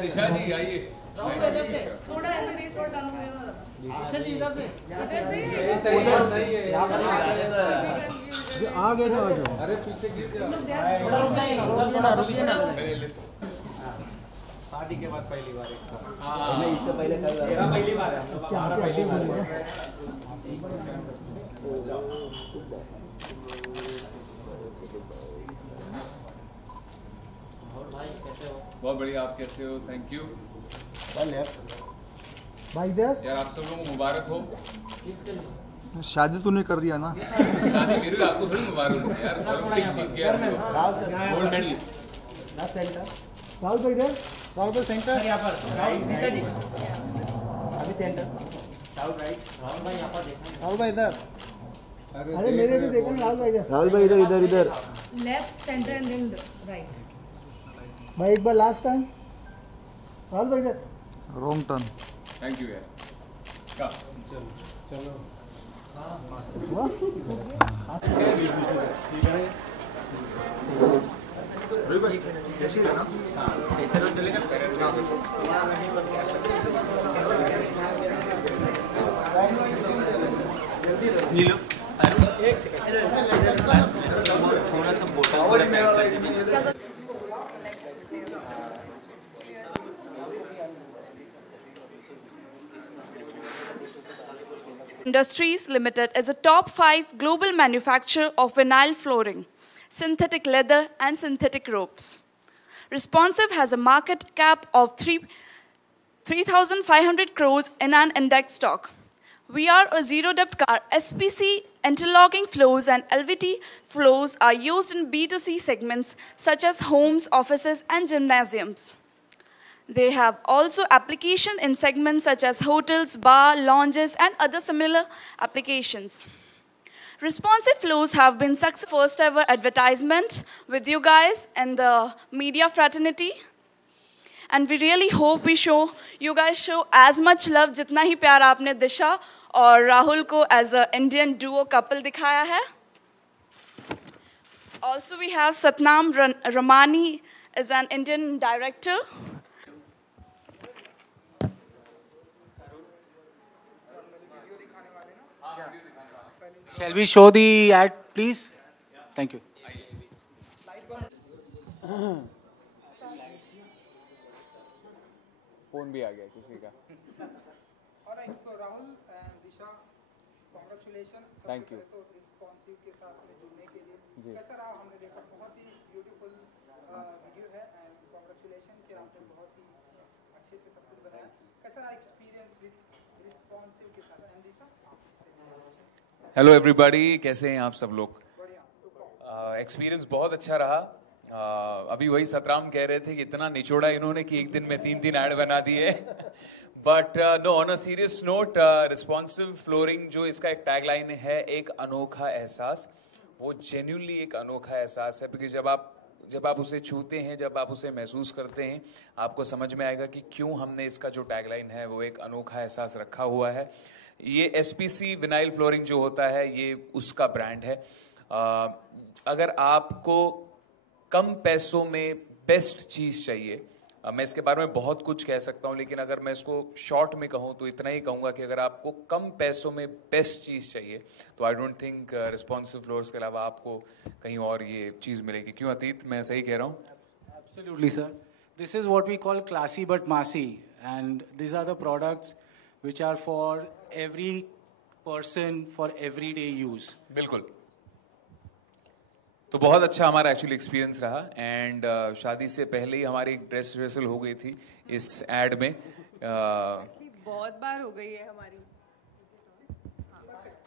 दिशा जी आइए। थोड़ा ऐसे रिपोर्ट डाल दो दिशा जी इधर से आगे तो आ जाओ। अरे पीछे गिर जा। शादी के बाद पहली बार एक साथ। नहीं इससे पहले मेरा पहली बार है। हमारा पहली बार है। बहुत बढ़िया, आप कैसे हो? थैंक यू भाई इधर यार, आप सब लोगों को मुबारक हो। शादी तो नहीं कर रही है ना? शादी मेरी, आपको थोड़ी मुबारक हो यार। ओलंपिक जीत गया, गोल्ड मेडल। राहुल भाई इधर, राहुल भाई सेंटर यहाँ पर अभी सेंटर राहुल राइट, राहुल भाई यहाँ पर देखा। राहुल भाई इधर, अरे मेरे को देखो राहुल भाई इधर, राहुल भाई इधर इधर इधर left center and then right. भाई एक बार लास्ट टाइम राहुल भाई इधर, रॉन्ग टर्न। थैंक यू यार। का चलो Industries Limited is a top 5 global manufacturer of vinyl flooring, synthetic leather, and synthetic ropes. Responsive has a market cap of 3,500 crores in an index stock. We are a zero-depth car. SPC interlocking floors and LVT floors are used in B2C segments such as homes, offices, and gymnasiums. They have also application in segments such as hotels, bar, lounges, and other similar applications. Responsive floors have been successful first ever advertisement with you guys and the media fraternity. And we really hope you guys show as much love जितना ही प्यार आपने दिशा और राहुल को as a Indian duo couple दिखाया है. Also we have Satnam Ramani as an Indian director. Shall we show the ad, please? Thank you. Phone भी आ गया किसी का। Alright, so Rahul and Disha, congratulations. Thank you. तो responsive के साथ में जुड़ने के लिए जी। कैसा रहा? हमने देखा बहुत ही beautiful वीडियो है and congratulations कि आपने बहुत ही अच्छे से सब कुछ बनाया। कैसा रहा experience with responsive के साथ? And Disha? हेलो एवरीबॉडी, कैसे हैं आप सब लोग? एक्सपीरियंस बहुत अच्छा रहा। अभी वही सतराम कह रहे थे कि इतना निचोड़ा इन्होंने कि एक दिन में 3 ऐड बना दिए। But no, on a serious note, responsive flooring जो इसका एक टैगलाइन है, एक अनोखा एहसास, वो जेन्युइनली एक अनोखा एहसास है। क्योंकि जब आप उसे छूते हैं, जब आप उसे महसूस करते हैं, आपको समझ में आएगा कि क्यों हमने इसका जो टैगलाइन है वो एक अनोखा एहसास रखा हुआ है। ये SPC विनाइल फ्लोरिंग जो होता है, ये उसका ब्रांड है। अगर आपको कम पैसों में बेस्ट चीज़ चाहिए, मैं इसके बारे में बहुत कुछ कह सकता हूँ, लेकिन अगर मैं इसको शॉर्ट में कहूँ तो इतना ही कहूँगा कि अगर आपको कम पैसों में बेस्ट चीज़ चाहिए तो I don't think responsive floors के अलावा आपको कहीं और ये चीज़ मिलेगी। क्यों अतीत, मैं सही कह रहा हूँ? Absolutely, sir. This is what we call classy but massy, and these are the products which are for every person for everyday use. बिल्कुल। तो बहुत अच्छा हमारा एक्चुअली एक्सपीरियंस रहा। एंड शादी से पहले ही हमारी एक ड्रेस रिहर्सल हो गई थी इस एड में। बहुत बार हो गई है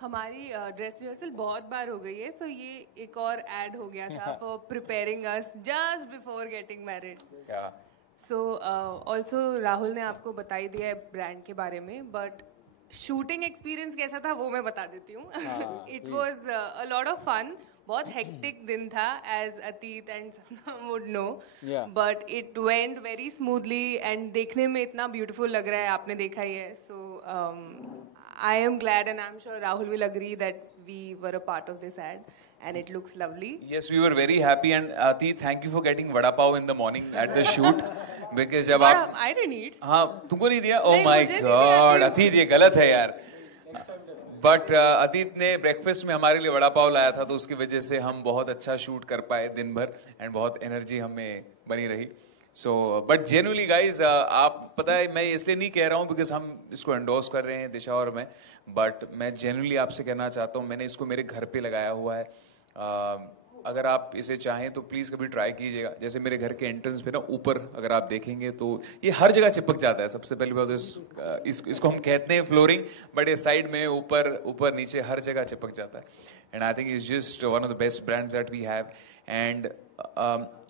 हमारी ड्रेस रिहर्सल बहुत बार हो गई है। सो ये एक और ऐड हो गया था for preparing us just before getting married. So also Rahul ने आपको बता ही दिया है ब्रांड के बारे में, बट शूटिंग एक्सपीरियंस कैसा था वो मैं बता देती हूँ। It was a lot of fun. बहुत हेक्टिक दिन था, as Atit and Sapna would know, but it went very smoothly and देखने में इतना ब्यूटीफुल लग रहा है, आपने देखा ही है। सो I am glad, and I'm sure Rahul will agree that we were a part of this ad, and it looks lovely. Yes, we were very happy, and Atit, thank you for getting vada pav in the morning at the shoot, because जब आप I didn't eat. हाँ तुमको नहीं दिया? Oh नहीं, my मुझे नहीं दिया, God, अतीत ये गलत है यार. बट अतीत ने ब्रेकफास्ट में हमारे लिए वड़ा पाव लाया था, तो उसकी वजह से हम बहुत अच्छा शूट कर पाए दिन भर, एंड बहुत एनर्जी हमें बनी रही. सो बट जेन्युइनली गाइज, आप पता है मैं इसलिए नहीं कह रहा हूँ बिकॉज हम इसको एंडोर्स कर रहे हैं दिशा और मैं, बट मैं जेन्युइनली आपसे कहना चाहता हूँ, मैंने इसको मेरे घर पे लगाया हुआ है. अगर आप इसे चाहें तो प्लीज़ कभी ट्राई कीजिएगा. जैसे मेरे घर के एंट्रेंस पे ना ऊपर अगर आप देखेंगे तो ये हर जगह चिपक जाता है. सबसे पहली बात इसको हम कहते हैं फ्लोरिंग, बट ये साइड में ऊपर नीचे हर जगह चिपक जाता है. And I think it's just one of the best brands that we have. And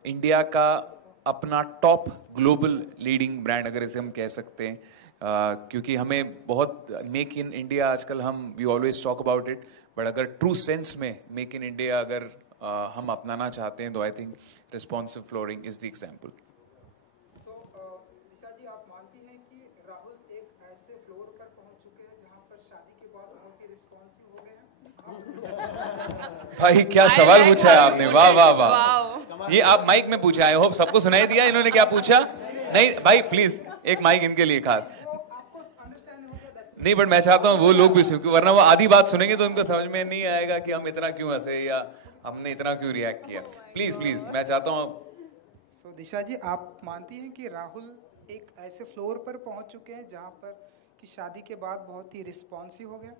India का अपना टॉप ग्लोबल लीडिंग ब्रांड अगर इसे हम कह सकते हैं, क्योंकि हमें बहुत मेक इन इंडिया आजकल we always talk about it, but अगर ट्रू सेंस में मेक इन इंडिया अगर हम अपनाना चाहते हैं तो I think responsive flooring is the example. So Disha ji, आप मानती हैं कि राहुल एक ऐसे फ्लोर पर पहुंच चुके हैं जहां पर शादी के बाद बहुत ही रिस्पॉन्सिव हो गए हैं? भाई क्या सवाल पूछा है आपने, वाह वाह वाह. Wow. ये आप माइक में पूछा, आई होप सबको सुनाई दिया इन्होंने क्या पूछा. नहीं भाई प्लीज एक माइक इनके लिए खास. नहीं बट मैं चाहता हूँ वो लोग भी सुने, वरना वो आधी बात सुनेंगे तो उनको समझ में नहीं आएगा कि हम इतना क्यों हंसे या हमने इतना क्यों रिएक्ट किया. प्लीज प्लीज मैं चाहता हूँ. सो दिशा जी, आप मानती हैं कि राहुल एक ऐसे फ्लोर पर पहुंच चुके हैं जहां पर कि शादी के बाद बहुत ही रिस्पॉन्सिव हो गया?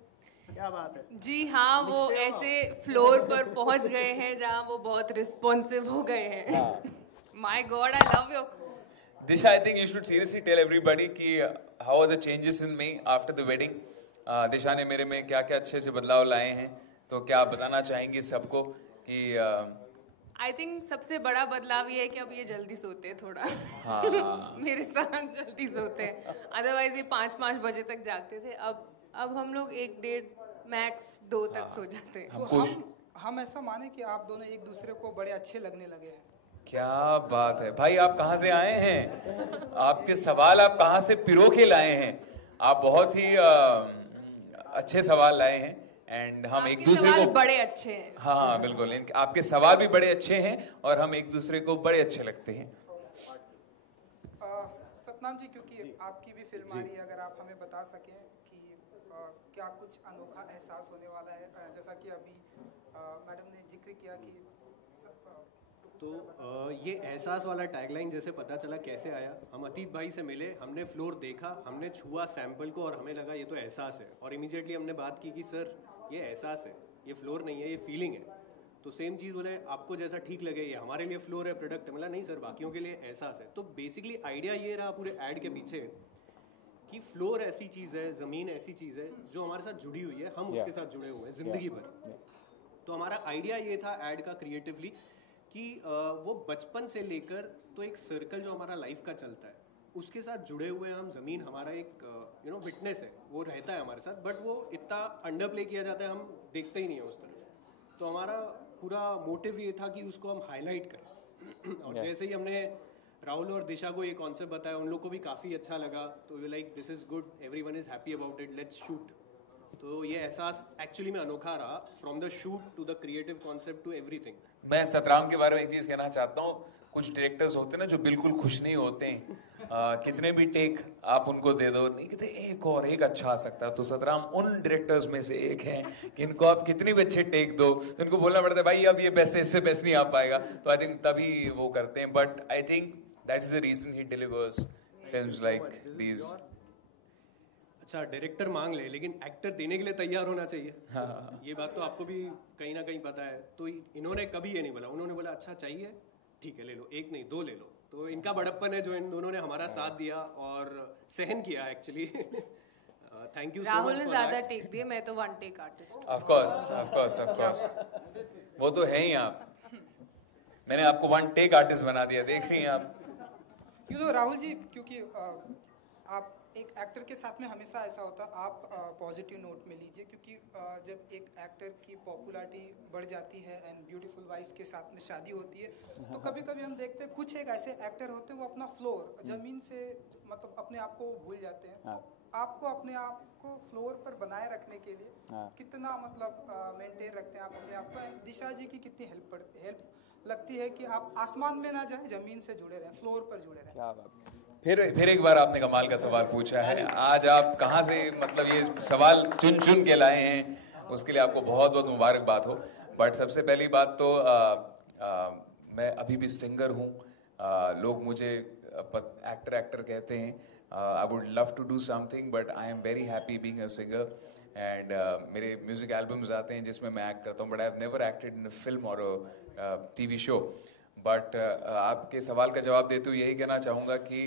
क्या बात है. जी हाँ, वो ऐसे फ्लोर पर पहुंच गए हैं जहाँ वो बहुत रिस्पॉन्सिव हो गए हैं. My God, I love your. Disha, I think you should seriously tell everybody कि how are the changes in me after the wedding. दिशा ने मेरे में क्या क्या अच्छे से बदलाव लाए हैं, तो क्या आप बताना चाहेंगी सबको कि आई थिंक सबसे बड़ा बदलाव ये है कि अब ये जल्दी सोते हैं थोड़ा. हाँ. मेरे साथ जल्दी सोते हैं, अदरवाइज ये 5-5 बजे तक जागते थे. अब हम लोग 1-1.5 मैक्स 2 तक सो जाते हैं. So, हम ऐसा माने कि आप दोनों एक दूसरे को बड़े अच्छे लगने लगे हैं? क्या बात है भाई, आप कहाँ से आए हैं, आपके सवाल आप कहाँ से पिरो के लाए हैं. आप बहुत ही अच्छे सवाल लाए हैं, एंड हम एक दूसरे को बड़े अच्छे हैं. हाँ बिल्कुल, आपके सवाल भी बड़े अच्छे हैं और हम एक दूसरे को बड़े अच्छे लगते हैं. सतनाम जी, क्योंकि आपकी भी फिल्म आ रही है, अगर आप हमें बता सकें कि क्या कुछ अनोखा एहसास होने वाला है, जैसा कि अभी मैडम ने जिक्र किया कि तो ये एहसास वाला टैगलाइन जैसे पता चला कैसे आया, हम अतीत भाई से मिले, हमने फ्लोर देखा, हमने छुआ सैंपल को और हमें लगा ये तो एहसास है, और इमीडिएटली हमने बात की कि सर ये एहसास है, ये फ्लोर नहीं है, ये फीलिंग है. तो सेम चीज़ बोले आपको जैसा ठीक लगे, ये हमारे लिए फ्लोर है, प्रोडक्ट है. मतलब नहीं सर, बाकियों के लिए एहसास है. तो बेसिकली आइडिया ये रहा पूरे ऐड के पीछे कि फ्लोर ऐसी चीज़ है, ज़मीन ऐसी चीज़ है जो हमारे साथ जुड़ी हुई है, हम उसके साथ जुड़े हुए हैं ज़िंदगी भर. तो हमारा आइडिया ये था ऐड का क्रिएटिवली कि वो बचपन से लेकर तो एक सर्कल जो हमारा लाइफ का चलता है उसके साथ जुड़े हुए हम. ज़मीन हमारा एक विटनेस है, वो रहता है हमारे साथ, बट वो इतना अंडर प्ले किया जाता है, हम देखते ही नहीं है उस तरफ. तो हमारा पूरा मोटिव ये था कि उसको हम हाईलाइट करें. और जैसे ही हमने राहुल और दिशा को ये कॉन्सेप्ट बताया, उन लोग को भी काफ़ी अच्छा लगा. तो we like this is good, everyone is happy about it, let's shoot. तो ये एहसास एक्चुअली में अनोखा रहा, from the shoot to the creative concept to everything. मैं सतराम के बारे में एक चीज कहना चाहता हूँ. कुछ डायरेक्टर्स होते हैं ना जो बिल्कुल खुश नहीं होते हैं, कितने भी टेक आप उनको दे दो, नहीं कहते एक अच्छा आ सकता है. तो सतराम उन डायरेक्टर्स में से एक हैं कि इनको आप कितने भी अच्छे टेक दो तो इनको बोलना पड़ता है भाई अब ये बेस्ट, इससे बेस्ट नहीं आ पाएगा. तो आई थिंक तभी वो करते हैं, but I think that is the reason he delivers films like these. अच्छा डायरेक्टर मांग ले, लेकिन एक्टर देने के लिए तैयार होना चाहिए. हाँ. ये बात तो आपको भी कहीं ना कहीं पता है. तो इन्होंने कभी ये नहीं बोला, उन्होंने बोला अच्छा चाहिए ठीक है ले लो, एक नहीं 2 ले लो. तो इनका बड़प्पन है जो इन दोनों ने हमारा साथ दिया और सहन किया एक्चुअली. Thank you. राहुल ने ज्यादा टेक दिए, मैं तो 1 टेक आर्टिस्ट. ऑफ कोर्स वो तो है ही. आप मैंने आपको 1 टेक आर्टिस्ट बना दिया, देख रही हैं आप. क्यों तो राहुल जी, क्योंकि आप एक एक्टर के साथ में हमेशा ऐसा होता, आप पॉजिटिव नोट में लीजिए, क्योंकि जब एक एक्टर की पॉपुलैरिटी बढ़ जाती है एंड ब्यूटीफुल वाइफ के साथ में शादी होती है, तो कभी कभी हम देखते हैं कुछ एक ऐसे एक्टर होते हैं वो अपना फ्लोर ज़मीन से मतलब अपने आप को भूल जाते हैं. आपको अपने आप को फ्लोर पर बनाए रखने के लिए कितना मतलब मेंटेन रखते हैं आप अपने आप को? दिशा जी की कितनी हेल्प लगती है कि आप आसमान में ना जाए, जमीन से जुड़े रहें, फ्लोर पर जुड़े रहें? क्या बात। फिर एक बार आपने कमाल का सवाल पूछा है। आज आप कहाँ से मतलब ये सवाल चुन चुन के लाए हैं, उसके लिए आपको बहुत बहुत मुबारकबाद हो। बट सबसे पहली बात तो मैं अभी भी सिंगर हूँ। लोग मुझे एक्टर कहते हैं। I would love to do something but I am very happy being a singer. And मेरे म्यूजिक एल्बम्स आते हैं जिसमें मैं एक्ट करता हूँ, but I have never acted in a film or TV show. But आपके सवाल का जवाब देते हुए यही कहना चाहूँगा कि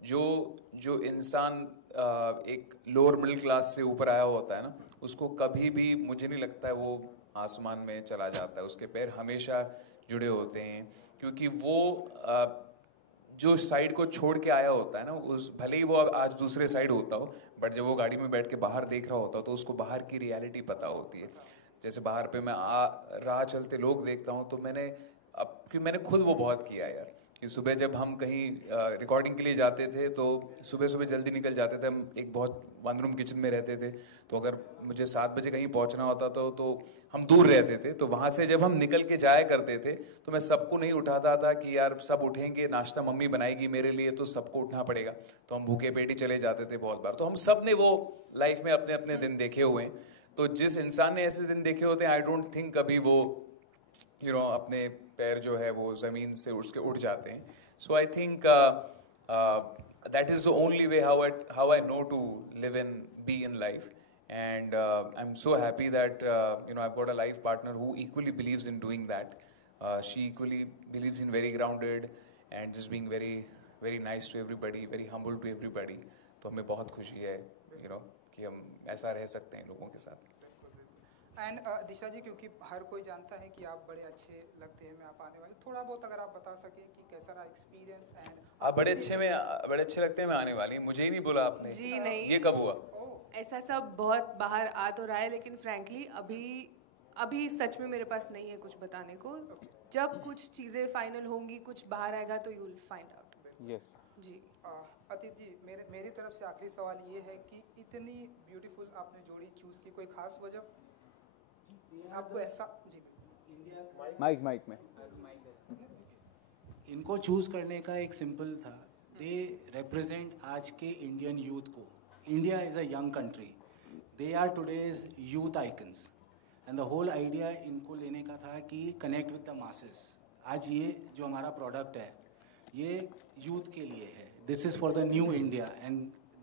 जो इंसान एक लोअर मिडिल क्लास से ऊपर आया होता है ना, उसको कभी भी मुझे नहीं लगता है वो आसमान में चला जाता है। उसके पैर हमेशा जुड़े होते हैं, क्योंकि वो जो साइड को छोड़ के आया होता है ना, उस भले ही वो आज दूसरे साइड होता हो, बट जब वो गाड़ी में बैठ के बाहर देख रहा होता हो तो उसको बाहर की रियलिटी पता होती है। जैसे बाहर पे मैं राह चलते लोग देखता हूँ तो मैंने खुद वो बहुत किया यार, कि सुबह जब हम कहीं रिकॉर्डिंग के लिए जाते थे तो सुबह जल्दी निकल जाते थे। हम एक बहुत वन रूम किचन में रहते थे, तो अगर मुझे 7 बजे कहीं पहुंचना होता तो हम दूर रहते थे। तो वहाँ से जब हम निकल के जाया करते थे तो मैं सबको नहीं उठाता था कि यार सब उठेंगे, नाश्ता मम्मी बनाएगी मेरे लिए तो सबको उठना पड़ेगा, तो हम भूखे पेट ही चले जाते थे बहुत बार। तो हम सब ने वो लाइफ में अपने अपने दिन देखे हुए हैं। तो जिस इंसान ने ऐसे दिन देखे होते हैं, आई डोंट थिंक कभी वो अपने पैर जो है वो ज़मीन से उसके उठ जाते हैं। So I think that is the only way how I know to live in be in life. And I'm so happy that I've got a life partner who equally believes in doing that. She equally believes in very grounded and just being very very nice to everybody, very humble to everybody. तो हमें बहुत खुशी है कि हम ऐसा रह सकते हैं लोगों के साथ। एंड दिशा जी, क्योंकि हर कोई जानता है कि आप बड़े अच्छे लगते हैं में आप आने वाले, थोड़ा बहुत अगर आप बता सकें कि कैसा रहा एक्सपीरियंस। एंड आप बड़े अच्छे लगते हैं मैं आने वाली, मुझे ही नहीं बोला आपने जी। नहीं, ये कब हुआ? ऐसा सब बहुत बाहर आ तो रहा है, लेकिन फ्रैंकली अभी सच में मेरे पास नहीं है कुछ बताने को। जब कुछ चीज़ें फाइनल होंगी, कुछ बाहर आएगा तो you will find out. Yes जी। अतीत जी, मेरी तरफ से आखिरी सवाल ये है कि इतनी ब्यूटीफुल आपने जोड़ी चूज़ की, कोई खास वजह आपको ऐसा? जी माइक में इनको चूज़ करने का एक सिंपल था, दे रिप्रेजेंट आज के इंडियन यूथ को। India is a young country. They are today's youth icons. And the whole idea इनको लेने का था कि connect with the masses. आज ये जो हमारा product है, ये youth के लिए है. This is for the new India. And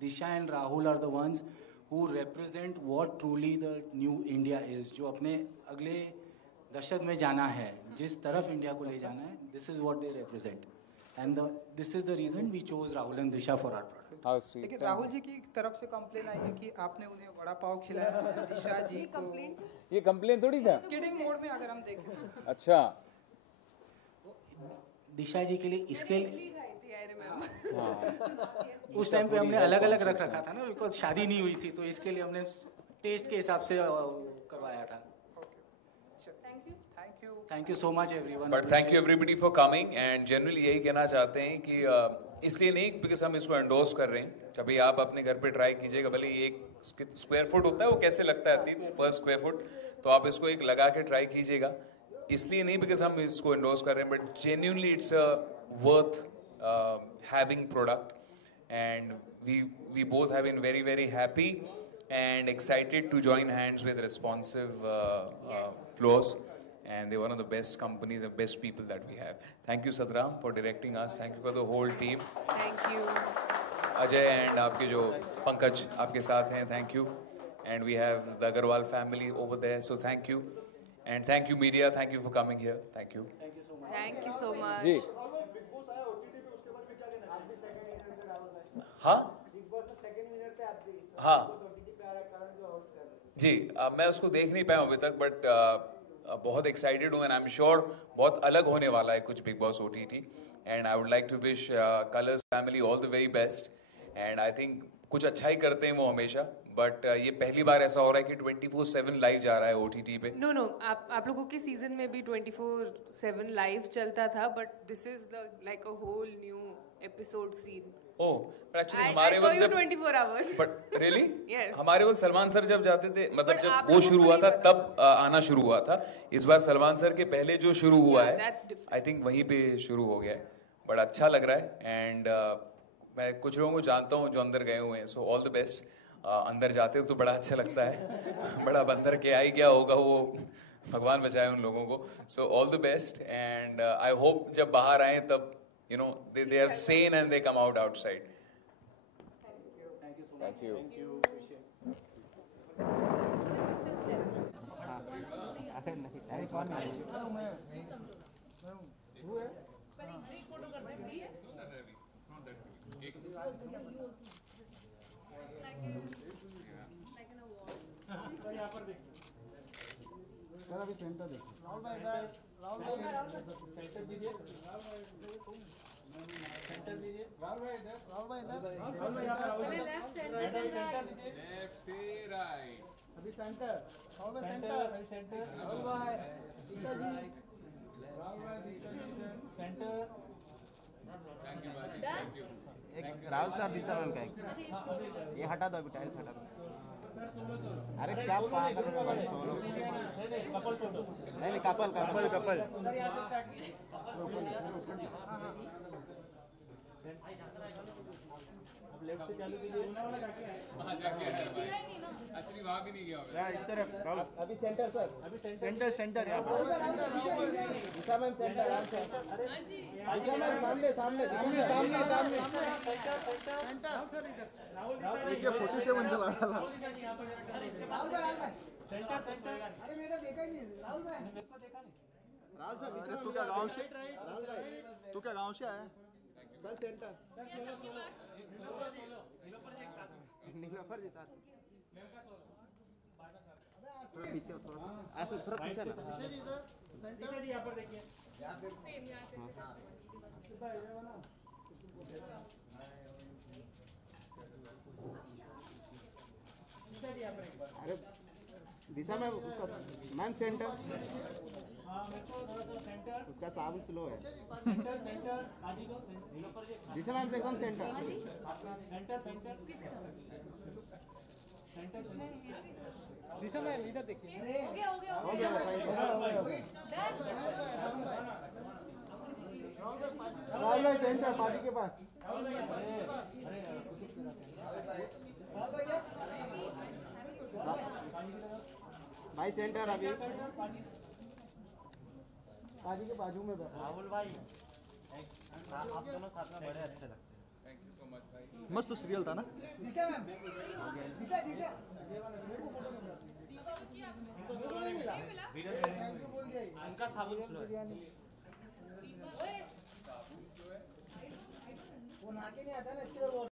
Disha and Rahul are the ones who represent what truly the new India is. जो अपने अगले दशक में जाना है, जिस तरफ इंडिया को ले जाना है, this is what they represent. And this is the reason we chose Rahul and Disha for our product. लेकिन राहुल जी की तरफ से कंप्लेन आई है कि आपने उन्हें वड़ा पाव खिलाया है, दिशा जी को। ये कंप्लेन थोड़ी था, किडिंग मोड में अगर हम देखें। अच्छा, दिशा जी के लिए इसके हाँ। उस टाइम पे हमने अलग अलग रख रखा था ना, बिकॉज शादी नहीं हुई थी, तो इसके लिए हमने टेस्ट के हिसाब से करवाया था। Thank you so much everyone. But thank you everybody for coming. And generally यही कहना चाहते हैं कि इसलिए नहीं बिकॉज हम इसको एंडोर्स कर रहे हैं, कभी आप अपने घर पे ट्राई कीजिएगा, भले एक स्क्वायर फुट होता है वो कैसे लगता है पर स्क्वायर फुट, तो आप इसको एक लगा के ट्राई कीजिएगा। इसलिए नहीं बिकॉज हम इसको एंडोर्स कर रहे हैं, but genuinely it's a worth having product. And we both have been very very happy and excited to join hands with Responsive Floors, and they're one of the best companies, the best people that we have. Thank you Satram for directing us. Thank you for the whole team. Thank you. Ajay and आपके जो पंकज आपके साथ हैं, thank you. And we have the Agarwal family over there, so thank you. And thank you media, thank you for coming here. Thank you. Thank you so much. जी हाँ हाँ जी, मैं उसको देख नहीं पाया अभी तक, बट बहुत एक्साइटेड हूँ एंड आई एम श्योर बहुत अलग होने वाला है कुछ Bigg Boss OTT। And I would like to wish Colors family all the very best. And I think कुछ अच्छा ही करते हैं वो हमेशा, बट ये पहली बार ऐसा हो रहा है कि 24/7 लाइव जा रहा है OTT पे. नो आप लोगों के सीजन में भी 24/7 लाइव चलता था, but this is the like a whole new episode scene. Oh, but actually I हमारे saw वक्त you जब 24 hours. But really? Yes. हमारे वक्त सलमान सर जब जाते थे, मतलब But जब आप वो लोगों शुरू को हुआ नहीं था पता. तब आना शुरू हुआ था. इस बार सलमान सर के पहले जो शुरू हुआ Yeah, है, that's different. आई थिंक वहीं पे शुरू हो गया है. बट अच्छा लग रहा है. एंड मैं कुछ लोगों को जानता हूँ जो अंदर गए हुए हैं, सो ऑल द बेस्ट. अंदर जाते हो तो बड़ा अच्छा लगता है. बड़ा बंदर के आई क्या होगा वो भगवान बचाए उन लोगों को. So all the best and I hope जब बाहर आए तब you know they are sane and they come out outside. Thank you. Sir अभी सेंटर देखो. राहुल भाई सेंटर दीजिए. सेंटर दीजिए. राहुल भाई इधर. राहुल भाई लेफ्ट सेंटर लेफ्ट से राइट. अभी सेंटर. राहुल भाई सेंटर. अभी सेंटर. राहुल भाई दीक्षा जी. राहुल भाई दीक्षा जी इधर. सेंटर. थैंक यू बाजी. Thank you. एक राहुल सर दिशा मैम का ये हटा दो अभी, टाइल्स हटा दो. अरे क्या पागल है भाई, सोलो नहीं कपल कपल कपल. लेफ्ट से चालू कीजिए. वहाँ जाके है भाई. एक्चुअली वहाँ भी नहीं गया मैं. इस तरफ राहुल. अभी सेंटर सर. अभी सेंटर सेंटर यहाँ पर दिशा मैम सेंटर. दिशा मैम सामने सामने सामने सामने सामने. देखिए 47 चला रहा. Centre centre. अरे मेरा देखा ही नहीं. राहुल भाई देखा नहीं. राहुल सर तू क्या गाँव से? राहुल भाई तू क्या गाँव से आया? Sir centre. नीलोफर जी साथ. थोड़ा पीछे हो, थोड़ा ऐसे थोड़ा पीछे ना. सेंटर यहाँ पर देखिए. अरे दिशा मैम उसका मैम सेंटर. उसका साउंड स्लो है. दिशा मैम से एकदम सेंटर. दिशा मैम इधर देखिए. हो गया हो गया राहुल भाई सेंटर पाजी के पास. भाई सेंटर अभी पाजी के बाजू में. राहुल भाई आप दोनों साथ में बड़े अच्छे लगते हैं. थैंक यू सो मच भाई. मस्त सीरियल था ना. दिशा मैम. दिशा दिशा मेरे को फोटो नहीं मिला. थैंक यू बोल दिया. उनका साबुन स्लो है. वो नहा के नहीं आता ना इसके लिए.